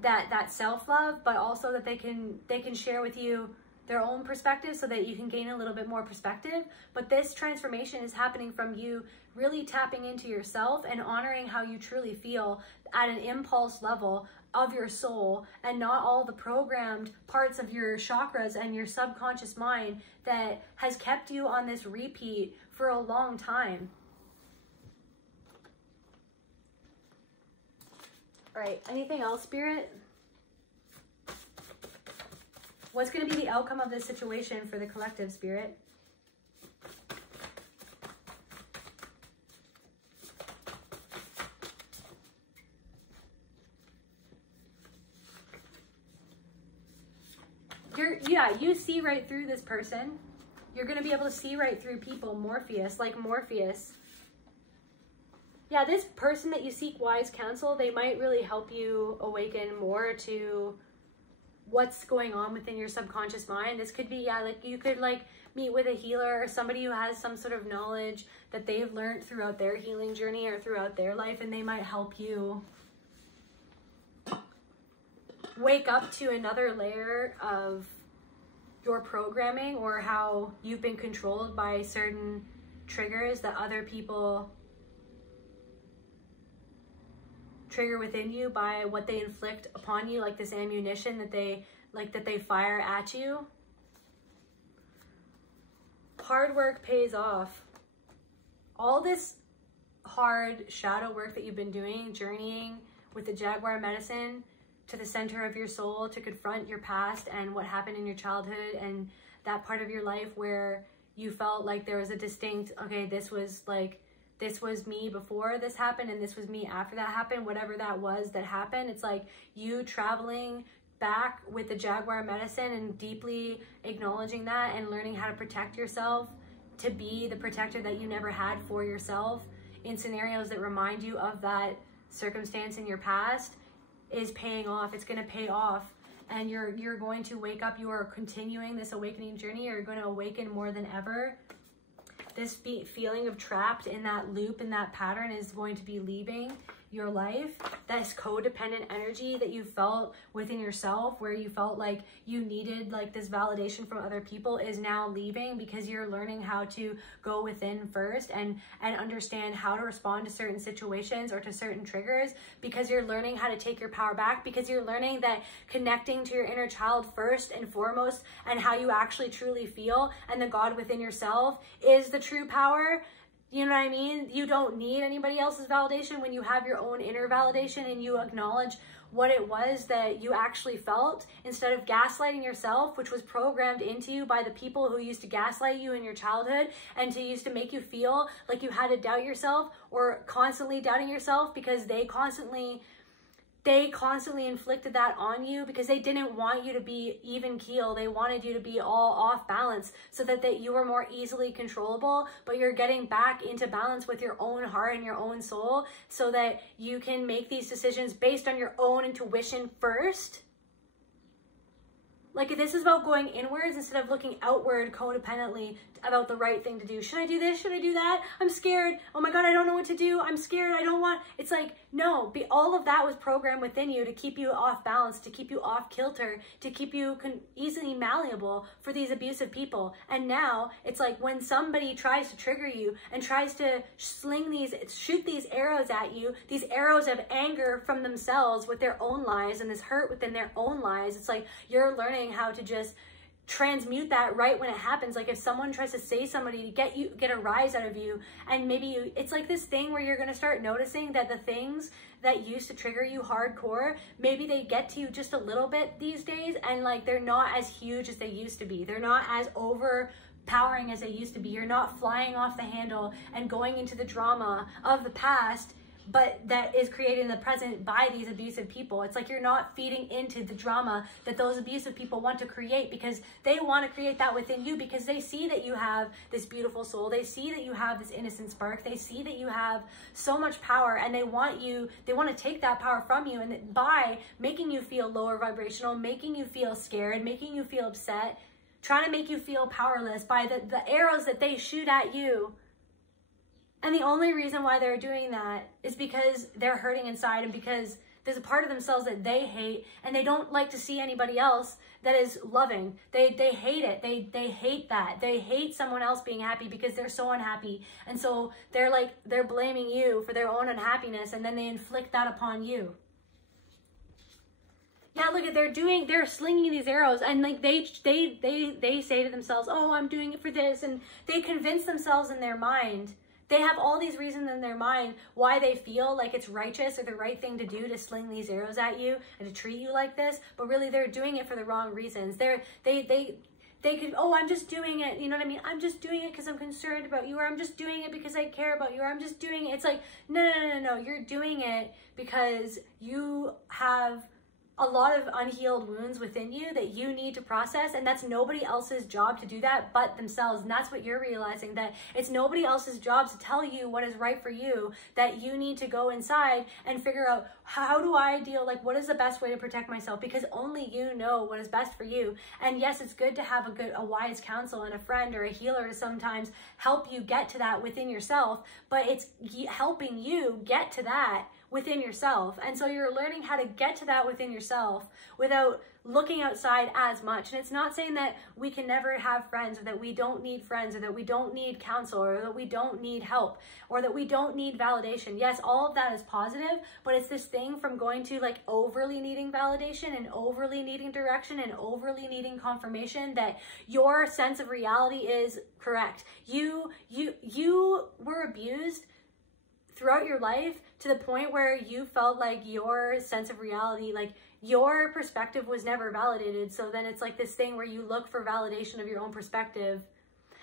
that self-love, but also that they can share with you their own perspective so that you can gain a little bit more perspective. But this transformation is happening from you really tapping into yourself and honoring how you truly feel at an impulse level of your soul, and not all the programmed parts of your chakras and your subconscious mind that has kept you on this repeat for a long time. All right, anything else, Spirit? What's going to be the outcome of this situation for the collective, Spirit? You see right through this person. You're going to be able to see right through people, Morpheus, like Morpheus. Yeah, this person that you seek wise counsel, they might really help you awaken more to what's going on within your subconscious mind. This could be, yeah, like you could like meet with a healer or somebody who has some sort of knowledge that they've learned throughout their healing journey or throughout their life, and they might help you wake up to another layer of your programming or how you've been controlled by certain triggers that other people trigger within you by what they inflict upon you, like this ammunition that they fire at you. Hard work pays off. All this hard shadow work that you've been doing, journeying with the Jaguar medicine to the center of your soul to confront your past and what happened in your childhood and that part of your life where you felt like there was a distinct, okay, this was me before this happened and this was me after that happened, whatever that was that happened. It's like you traveling back with the Jaguar medicine and deeply acknowledging that and learning how to protect yourself, to be the protector that you never had for yourself in scenarios that remind you of that circumstance in your past is paying off. It's going to pay off, and you're going to wake up. You are continuing this awakening journey. You're going to awaken more than ever. This feeling of trapped in that loop, in that pattern, is going to be leaving your life. This codependent energy that you felt within yourself, where you felt like you needed like this validation from other people, is now leaving because you're learning how to go within first and understand how to respond to certain situations or to certain triggers, because you're learning how to take your power back, because you're learning that connecting to your inner child first and foremost and how you actually truly feel and the God within yourself is the true power. You know what I mean? You don't need anybody else's validation when you have your own inner validation and you acknowledge what it was that you actually felt, instead of gaslighting yourself, which was programmed into you by the people who used to gaslight you in your childhood and to used to make you feel like you had to doubt yourself, or constantly doubting yourself because they constantly inflicted that on you because they didn't want you to be even keel. They wanted you to be all off balance so that you were more easily controllable, but you're getting back into balance with your own heart and your own soul so that you can make these decisions based on your own intuition first. Like, this is about going inwards instead of looking outward codependently about the right thing to do. Should I do this? Should I do that? I'm scared. Oh my God, I don't know what to do. I'm scared. I don't want. It's like, no, all of that was programmed within you to keep you off balance, to keep you off kilter, to keep you easily malleable for these abusive people. And now it's like when somebody tries to trigger you and tries to shoot these arrows at you, these arrows of anger from themselves with their own lies and this hurt within their own lies, it's like you're learning how to just transmute that right when it happens. Like if someone tries to say somebody to get a rise out of you, and maybe it's like this thing where you're going to start noticing that the things that used to trigger you hardcore, maybe they get to you just a little bit these days, and like they're not as huge as they used to be. They're not as overpowering as they used to be. You're not flying off the handle and going into the drama of the past, but that is created in the present by these abusive people. It's like you're not feeding into the drama that those abusive people want to create, because they want to create that within you, because they see that you have this beautiful soul. They see that you have this innocent spark. They see that you have so much power, and they want to take that power from you. And by making you feel lower vibrational, making you feel scared, making you feel upset, trying to make you feel powerless by the arrows that they shoot at you. And the only reason why they're doing that is because they're hurting inside, and because there's a part of themselves that they hate, and they don't like to see anybody else that is loving. They hate it. They hate that. They hate someone else being happy because they're so unhappy. And so they're blaming you for their own unhappiness, and then they inflict that upon you. Yeah, look at, they're slinging these arrows, and like they say to themselves, oh, I'm doing it for this, and they convince themselves in their mind. They have all these reasons in their mind why they feel like it's righteous or the right thing to do to sling these arrows at you and to treat you like this, but really they're doing it for the wrong reasons. They could, oh, I'm just doing it, you know what I mean? I'm just doing it because I'm concerned about you, or I'm just doing it because I care about you, or I'm just doing it. It's like, no. You're doing it because you have a lot of unhealed wounds within you that you need to process, and that's nobody else's job to do that but themselves. And that's what you're realizing, that it's nobody else's job to tell you what is right for you, that you need to go inside and figure out, how do I deal, like what is the best way to protect myself, because only you know what is best for you. And yes, it's good to have a wise counsel and a friend or a healer to sometimes help you get to that within yourself, but it's helping you get to that within yourself. And so you're learning how to get to that within yourself without looking outside as much. And it's not saying that we can never have friends, or that we don't need friends, or that we don't need counsel, or that we don't need help, or that we don't need validation. Yes, all of that is positive, but it's this thing from going to like overly needing validation and overly needing direction and overly needing confirmation that your sense of reality is correct. You were abused throughout your life to the point where you felt like your sense of reality, like your perspective was never validated. So then it's like this thing where you look for validation of your own perspective,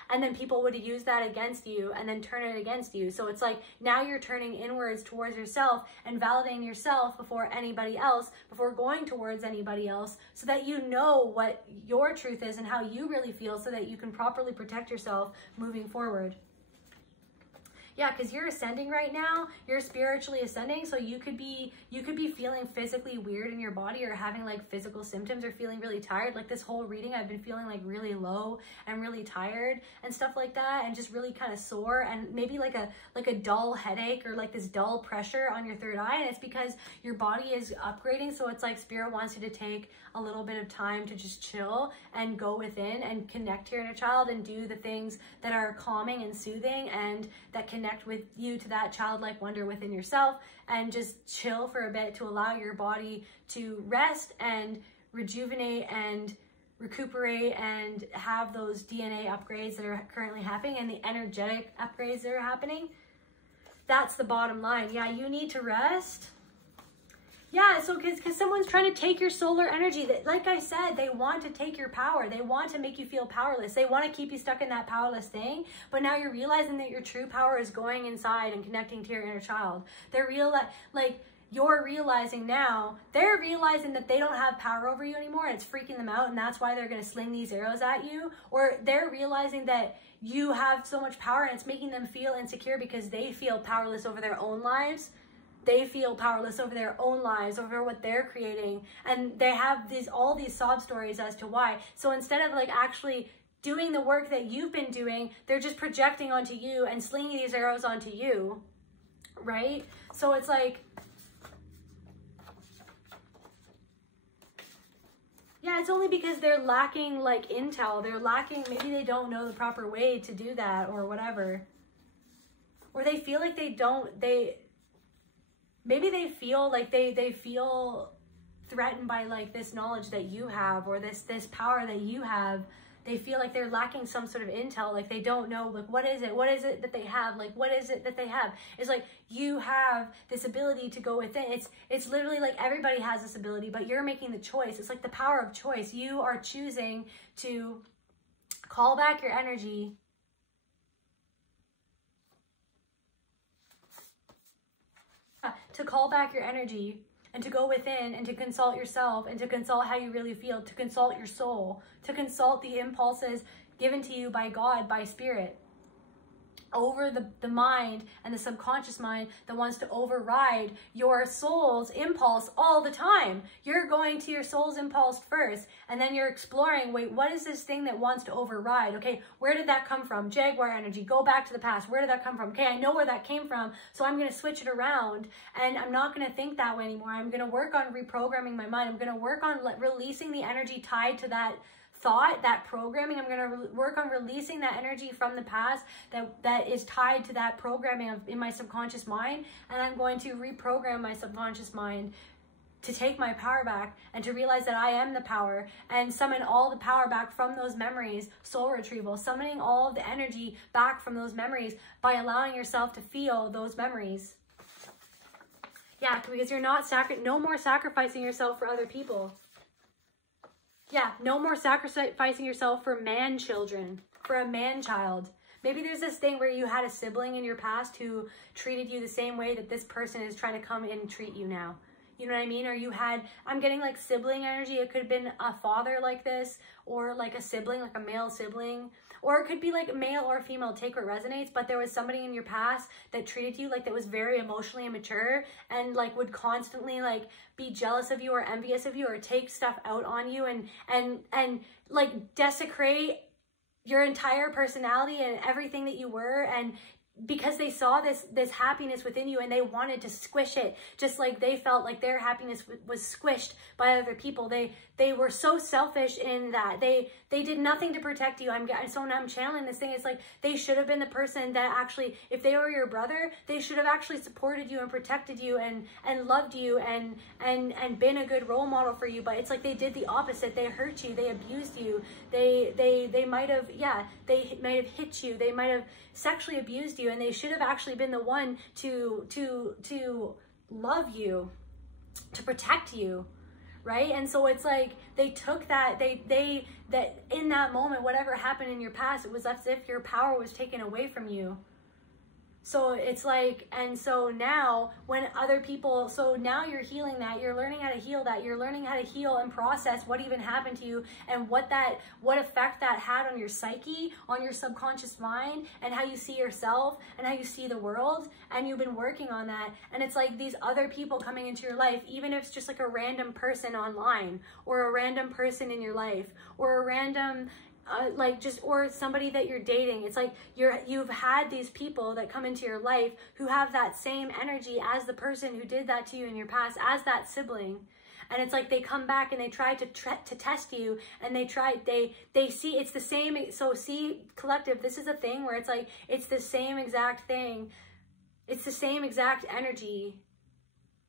and then people would use that against you and then turn it against you. So it's like now you're turning inwards towards yourself and validating yourself before anybody else, before going towards anybody else, so that you know what your truth is and how you really feel, so that you can properly protect yourself moving forward. Yeah, because you're ascending right now, you're spiritually ascending, so you could be feeling physically weird in your body, or having like physical symptoms, or feeling really tired. Like this whole reading, I've been feeling like really low and really tired and stuff like that, and just really kind of sore, and maybe like a dull headache, or like this dull pressure on your third eye. And it's because your body is upgrading. So it's like Spirit wants you to take a little bit of time to just chill and go within and connect to your inner child and do the things that are calming and soothing and that connect with you to that childlike wonder within yourself, and just chill for a bit to allow your body to rest and rejuvenate and recuperate and have those DNA upgrades that are currently happening and the energetic upgrades that are happening. That's the bottom line. Yeah, you need to rest. Yeah, so because someone's trying to take your solar energy. That, like I said, they want to take your power. They want to make you feel powerless. They want to keep you stuck in that powerless thing. But now you're realizing that your true power is going inside and connecting to your inner child. They're you're realizing now, they're realizing that they don't have power over you anymore, and it's freaking them out, and that's why they're going to sling these arrows at you. Or they're realizing that you have so much power and it's making them feel insecure because they feel powerless over their own lives. They feel powerless over their own lives, over what they're creating. And they have all these sob stories as to why. So instead of like actually doing the work that you've been doing, they're just projecting onto you and slinging these arrows onto you, right? So it's like, yeah, it's only because they're lacking like intel. They're lacking, maybe they don't know the proper way to do that or whatever. Or they feel like maybe they feel like they feel threatened by like this knowledge that you have, or this power that you have. They feel like they're lacking some sort of intel, like they don't know, like what is it that they have, like what is it that they have. It's like you have this ability to go within. It's literally like everybody has this ability, but you're making the choice. It's like the power of choice. You are choosing to call back your energy, and to go within and to consult yourself and to consult how you really feel, to consult your soul, to consult the impulses given to you by God, by spirit, over the mind and the subconscious mind that wants to override your soul's impulse all the time. You're going to your soul's impulse first, and then you're exploring, wait, what is this thing that wants to override? Okay, where did that come from? Jaguar energy, go back to the past. Where did that come from? Okay, I know where that came from, so I'm going to switch it around, and I'm not going to think that way anymore. I'm going to work on reprogramming my mind. I'm going to work on releasing the energy tied to that thought, that programming. I'm going to work on releasing that energy from the past that is tied to that programming in my subconscious mind, and I'm going to reprogram my subconscious mind to take my power back and to realize that I am the power, and summon all the power back from those memories. Soul retrieval, summoning all of the energy back from those memories by allowing yourself to feel those memories. Yeah, because you're not no more sacrificing yourself for other people. Yeah, no more sacrificing yourself for man-children, for a man-child. Maybe there's this thing where you had a sibling in your past who treated you the same way that this person is trying to come in and treat you now. You know what I mean? Or you had, I'm getting like sibling energy. It could have been a father like this, or like a sibling, like a male sibling. Or it could be like male or female, take what resonates, but there was somebody in your past that treated you like that was very emotionally immature and like would constantly like be jealous of you or envious of you or take stuff out on you and like desecrate your entire personality and everything that you were, and because they saw this happiness within you and they wanted to squish it, just like they felt like their happiness was squished by other people. They were so selfish in that they did nothing to protect you. So now I'm channeling this thing. It's like they should have been the person that actually, if they were your brother, they should have actually supported you and protected you and loved you and been a good role model for you. But it's like they did the opposite. They hurt you. They abused you. They might have, yeah, they might have hit you. They might have sexually abused you, and they should have actually been the one to love you, to protect you, right? And so it's like they took that, that in that moment, whatever happened in your past, it was as if your power was taken away from you. So it's like, and so now when other people, so now you're healing that, you're learning how to heal that, you're learning how to heal and process what even happened to you and what effect that had on your psyche, on your subconscious mind, and how you see yourself and how you see the world. And you've been working on that. And it's like these other people coming into your life, even if it's just like a random person online, or a random person in your life, or a random or somebody that you're dating. It's like you've had these people that come into your life who have that same energy as the person who did that to you in your past, as that sibling. And it's like they come back and they try to test you, and they see it's the same. So see, collective, this is a thing where it's like it's the same exact thing. It's the same exact energy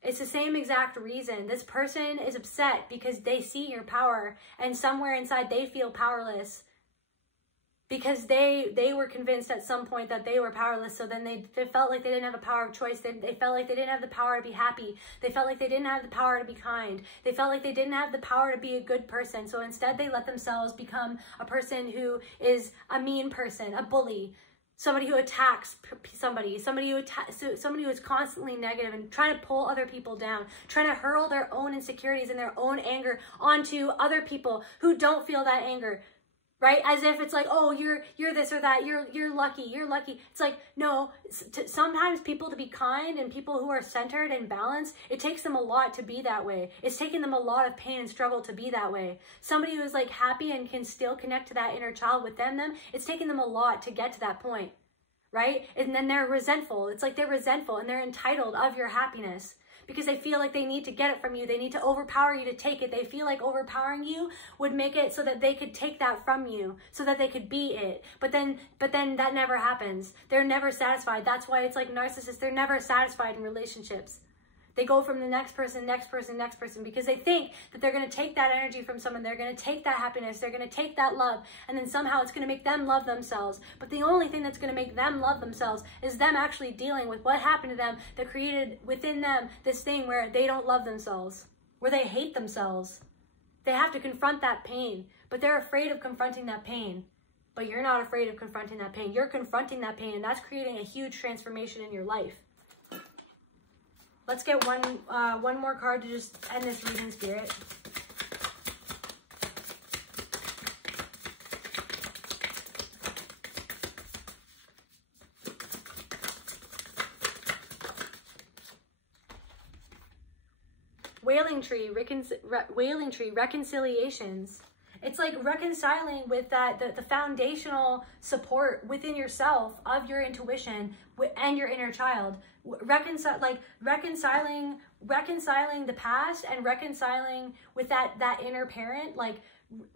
It's the same exact reason. This person is upset because they see your power, and somewhere inside they feel powerless because they were convinced at some point that they were powerless. So then they felt like they didn't have a power of choice. They felt like they didn't have the power to be happy. They felt like they didn't have the power to be kind. They felt like they didn't have the power to be a good person. So instead they let themselves become a person who is a mean person, a bully, somebody who attacks somebody who is constantly negative and trying to pull other people down, trying to hurl their own insecurities and their own anger onto other people who don't feel that anger. Right? As if it's like, oh, you're this or that. You're lucky. You're lucky. It's like, no, sometimes people to be kind and people who are centered and balanced, it takes them a lot to be that way. It's taken them a lot of pain and struggle to be that way. Somebody who is like happy and can still connect to that inner child within them, it's taken them a lot to get to that point. Right? And then they're resentful. It's like they're resentful and they're entitled of your happiness, because they feel like they need to get it from you. They need to overpower you to take it. They feel like overpowering you would make it so that they could take that from you, so that they could be it. But then that never happens. They're never satisfied. That's why it's like narcissists. They're never satisfied in relationships. They go from the next person, next person, next person, because they think that they're going to take that energy from someone. They're going to take that happiness. They're going to take that love. And then somehow it's going to make them love themselves. But the only thing that's going to make them love themselves is them actually dealing with what happened to them that created within them this thing where they don't love themselves, where they hate themselves. They have to confront that pain, but they're afraid of confronting that pain. But you're not afraid of confronting that pain. You're confronting that pain, and that's creating a huge transformation in your life. Let's get one more card to just end this reading, Spirit. Wailing tree, reconciliations. It's like reconciling with the foundational support within yourself of your intuition and your inner child. Reconciling the past and reconciling with that inner parent, like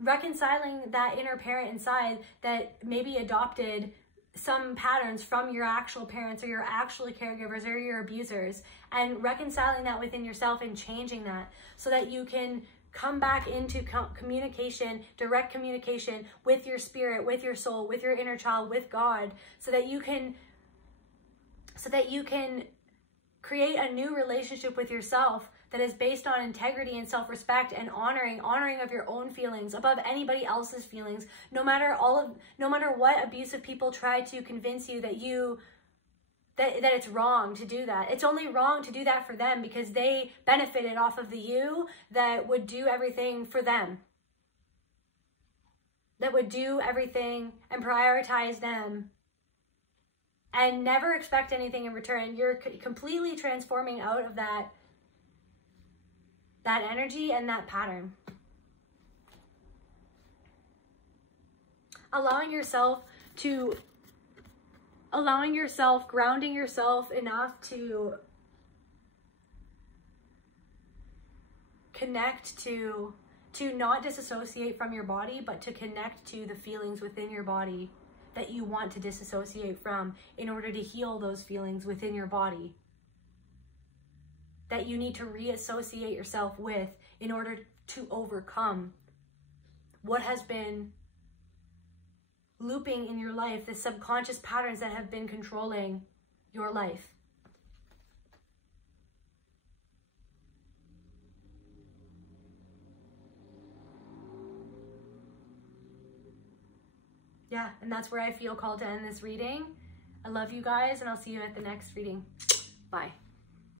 reconciling that inner parent inside that maybe adopted some patterns from your actual parents or your actual caregivers or your abusers, and reconciling that within yourself and changing that so that you can come back into communication, direct communication with your spirit, with your soul, with your inner child, with God, so that you can create a new relationship with yourself that is based on integrity and self-respect and honoring of your own feelings above anybody else's feelings. No matter what abusive people try to convince you that it's wrong to do that. It's only wrong to do that for them because they benefited off of the you that would do everything for them, that would do everything and prioritize them and never expect anything in return. You're completely transforming out of that energy and that pattern. Grounding yourself enough to connect to not disassociate from your body, but to connect to the feelings within your body that you want to disassociate from in order to heal those feelings within your body, that you need to reassociate yourself with in order to overcome what has been looping in your life, the subconscious patterns that have been controlling your life. Yeah, and that's where I feel called to end this reading. I love you guys, and I'll see you at the next reading. Bye.